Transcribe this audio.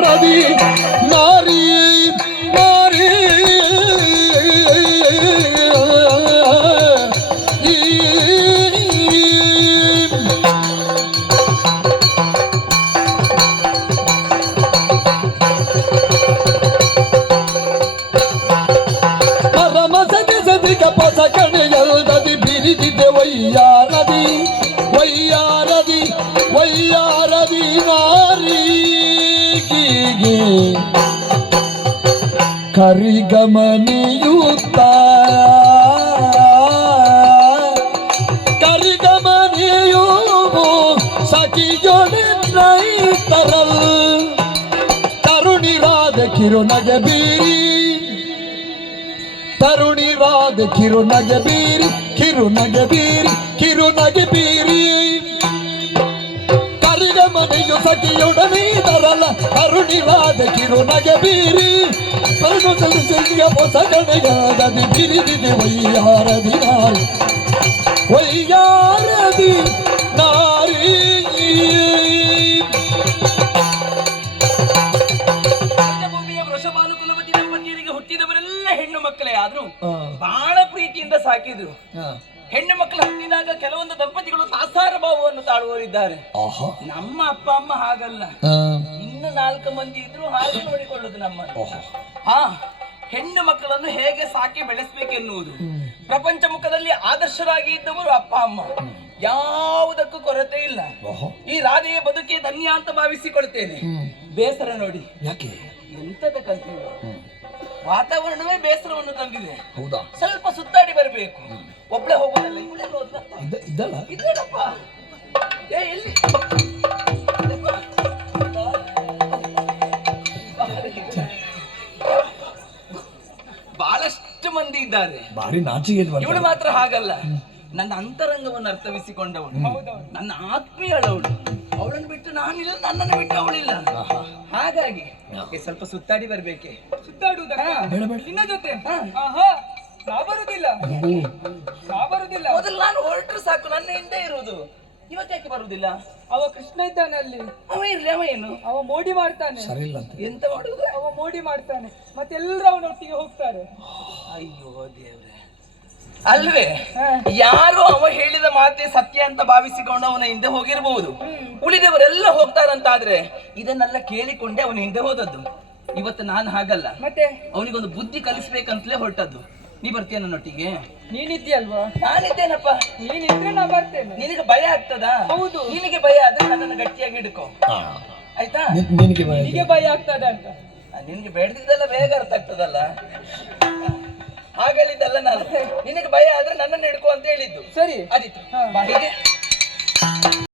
ரவி மாறி மாறி. பசகணியல் நதி பிரிதி வையாரதி வையாரதி வையாரதி ನಾರೀಗಿಗೆ ಕರಿಗಮನಿಯುತ್ತ. ಕರಿಗಮನಿಯುವು ಸಖಿಯೊಡೆ ನೈತರಲ್ ತರುಣಿರಾದ ಕಿರುನಗೆ ಬೀರಿ. ತರುಣಿರಾದ ಕಿರುನಗೆ ಬೀರಿ. ಕಿರುನಗೆ ಬೀರಿ ಕಿರುನಗೆ ಬೀರಿ. ಕರಿಗಮನಿಯು ಸಖಿಯೊಡನೆ ತರಲ ಕಿರುನಗ ಬೀರಿ ಪರನು ಸಲ್ಲಿಸಿಯ ಹೊಸ ಕಣೆಯಾದದಿ ಬಿರಿದಿದೆ ವೈಯಾರದಿ ನಾರಿ ವೈಯಾರದಿ ನಾರಿ ಹುಟ್ಟಿದವರೆಲ್ಲ ಹೆಣ್ಣು ಮಕ್ಕಳೇ ಆದ್ರೂ ಬಹಳ ಪ್ರೀತಿಯಿಂದ ಸಾಕಿದ್ರು. ಹೆಣ್ಣು ಮಕ್ಕಳು ಹುಟ್ಟಿದಾಗ ಕೆಲವೊಂದು ದಂಪತಿಗಳು ತಾಸಾರ ಭಾವವನ್ನು ತಾಳುವವರಿದ್ದಾರೆ. ನಮ್ಮ ಅಪ್ಪ ಅಮ್ಮ ಹಾಗಲ್ಲ. ಇನ್ನು ನಾಲ್ಕು ಮಂದಿ ಇದ್ರು ಹಾಗೆ ನೋಡಿಕೊಳ್ಳುದು ನಮ್ಮ ಹಾ ಹೆಣ್ಣು ಮಕ್ಕಳನ್ನು ಹೇಗೆ ಸಾಕಿ ಬೆಳೆಸಬೇಕೆನ್ನುವುದು. ಪ್ರಪಂಚ ಮುಖದಲ್ಲಿ ಆದರ್ಶರಾಗಿ ಇದ್ದವರು ಅಪ್ಪ ಅಮ್ಮ. ಯಾವುದಕ್ಕೂ ಕೊರತೆ ಇಲ್ಲ. ಈ ರಾಧೆಯ ಬದುಕೇ ಧನ್ಯ ಅಂತ ಭಾವಿಸಿಕೊಳ್ತೇನೆ. ಬೇಸರ ನೋಡಿ. ಯಾಕೆ? ಎಂತದ ಕಲ್ತೀವಿ ವಾತಾವರಣವೇ ಬೇಸರವನ್ನು ತಂದಿದೆ. ಹೌದಾ? ಸ್ವಲ್ಪ ಸುತ್ತಾಡಿ ಬರಬೇಕು. ಒಬ್ಳೆ ಹೋಗೋದಲ್ಲ ಇವಳೆಲ್ಲ ಇದ್ದಲ್ಲ? ಇದ್ದಪ್ಪ ಏ ಎಲ್ಲಿ? ಇದ್ದಾರೆ. ಬಾರಿ ನಾಚಿಕೆ ಇವಳು ಮಾತ್ರ ಹಾಗಲ್ಲ. ನನ್ನ ಅಂತರಂಗವನ್ನು ಅರ್ಥವಿಸಿಕೊಂಡವಳು. ನನ್ನ ಆತ್ಮೀಯಳವಳು ಅವಳನ್ನು ಬಿಟ್ಟು ನಾನಿಲ್ಲ ನನ್ನನ್ನು ಬಿಟ್ಟು ಅವಳಿಲ್ಲ. ಹಾಗಾಗಿ ಸ್ವಲ್ಪ ಸುತ್ತಾಡಿ ಬರ್ಬೇಕೆ? ಸುತ್ತಾಡುವುದ? ನಿನ್ನ ಜೊತೆ? ಹಾ. ಆಹಾ. ನಾ ಬರುದಿಲ್ಲ ನಾ ಮೊದಲು ನಾನು ಹೊರಟ್ರು ಸಾಕು ನನ್ನ ಹಿಂದೆ ಇರುವುದು. ಇವತ್ತು ಯಾಕೆ ಬರುವುದಿಲ್ಲ ಅವ ಕೃಷ್ಣ ಇದ್ದಾನೆ ಅಲ್ಲಿ. ಅವ ಇರ್ಲಿ ಅವ ಏನು? ಅವ ಮೋಡಿ ಮಾಡ್ತಾನೆ. ಸರಿ ಇಲ್ಲ ಅಂತ. ಎಂತ ಮಾಡುದು? ಅವ ಮೋಡಿ ಮಾಡ್ತಾನೆ. ಮತ್ತೆ ಎಲ್ಲರೂ ಅವನೊಟ್ಟಿಗೆ ಹೋಗ್ತಾರೆ. ಅಯ್ಯೋ ದೇವ್ರೆ. ಅಲ್ವೇ? ಯಾರು ಅವ ಹೇಳಿದ ಮಾತೆ ಸತ್ಯ ಅಂತ ಭಾವಿಸಿಕೊಂಡು ಅವನ ಹಿಂದೆ ಹೋಗಿರಬಹುದು ಉಳಿದವರೆಲ್ಲ ಹೋಗ್ತಾರಂತಾದ್ರೆ ಇದನ್ನೆಲ್ಲ ಕೇಳಿಕೊಂಡೆ ಅವನ ಹಿಂದೆ ಹೋದದ್ದು. ಇವತ್ತು ನಾನು ಹಾಗಲ್ಲ. ಮತ್ತೆ? ಅವನಿಗೊಂದು ಬುದ್ಧಿ ಕಲಿಸ್ಬೇಕಂತಲೇ ಹೊರಟದ್ದು. ನೀ ಬರ್ತೀಯ ನನ್ನೊಟ್ಟಿಗೆ? ನೀನಿದ್ಯಲ್ವಾ ನಾನಿದ್ದೇನಪ್ಪ? ನೀನಿದ್ರೆ ಬರ್ತೇನೆ. ನಿನಗೆ ಭಯ ಆಗ್ತದಾ? ಹೌದು. ನಿನಗೆ ಭಯ ಆದ್ರೆ ನನ್ನನ್ನು ಗಟ್ಟಿಯಾಗಿ ಹಿಡ್ಕೊ. ಆಯ್ತಾ? ನಿನ್- ನಿನಗೆ ಭಯ ಆಗ್ತದ. ಭಯ ಆಗ್ತದೆ ಅಂತ. ನಿನಗೆ ನಿನ್ಗೆ ಬೇಡದಿದ್ದೆಲ್ಲ ಬೇಗ ಅರ್ಥ ಆಗ್ತದಲ್ಲ? ಹಾಗೆ ಹೇಳಿದ್ದಲ್ಲ ನಾನು. ನಿನಗೆ ಭಯ ಆದ್ರೆ ನನ್ನನ್ನು ಹಿಡ್ಕೊ ಅಂತ ಹೇಳಿದ್ದು. ಸರಿ. ಆದಿತ್ತು ಬಾ. ಹೀಗೆ.